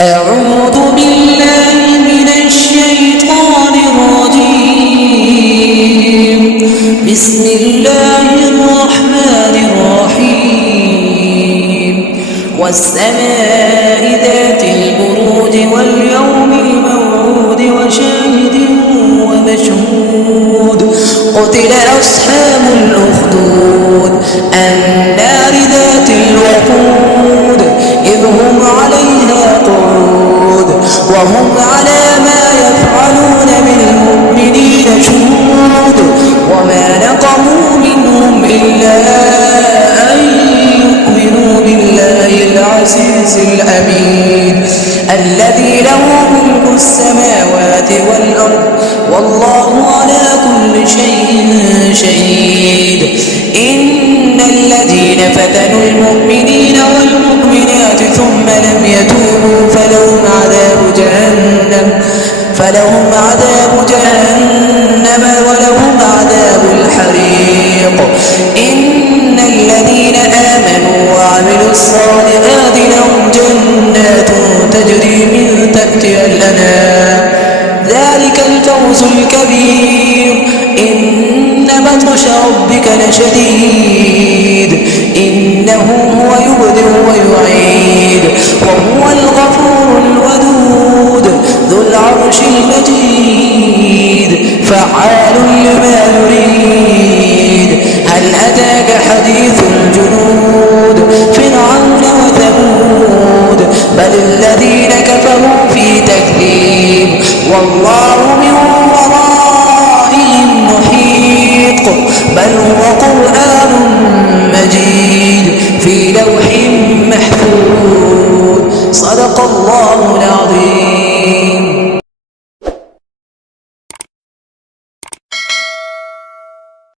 أعوذ بالله من الشيطان الرجيم. بسم الله الرحمن الرحيم. والسماء ذات البروج واليوم الموعود وشاهد ومشهود. قتل أصحاب الأخدود النار ذات الوقود إذ هم عليها قعود وهم على ما يفعلون بالمؤمنين شهود. وما نقموا منهم إلا أن يؤمنوا بالله العزيز الحميد الذي له ملك السماوات والأرض والله على كل شيء شهيد. إن الذين فتنوا المؤمنين والمؤمنات ثم لم يتوبوا فلهم عذاب جهنم ولهم عذاب الحريق. إن الذين آمنوا وعملوا الصالحات لهم جنات تجري من تحتها الأنهار ذلك الفوز الكبير. إن بطش ربك لشديد إنه هو يبدئ ويعيد وهو الغفور الودود ذو العرش المجيد فعال لما يريد. هل أتاك حديث الجنود فرعون وثمود بل الذين كفروا في تكذيب والله من ورائهم محيط. بل هو قرآن مجيد في لوح محفوظ. صدق الله العظيم.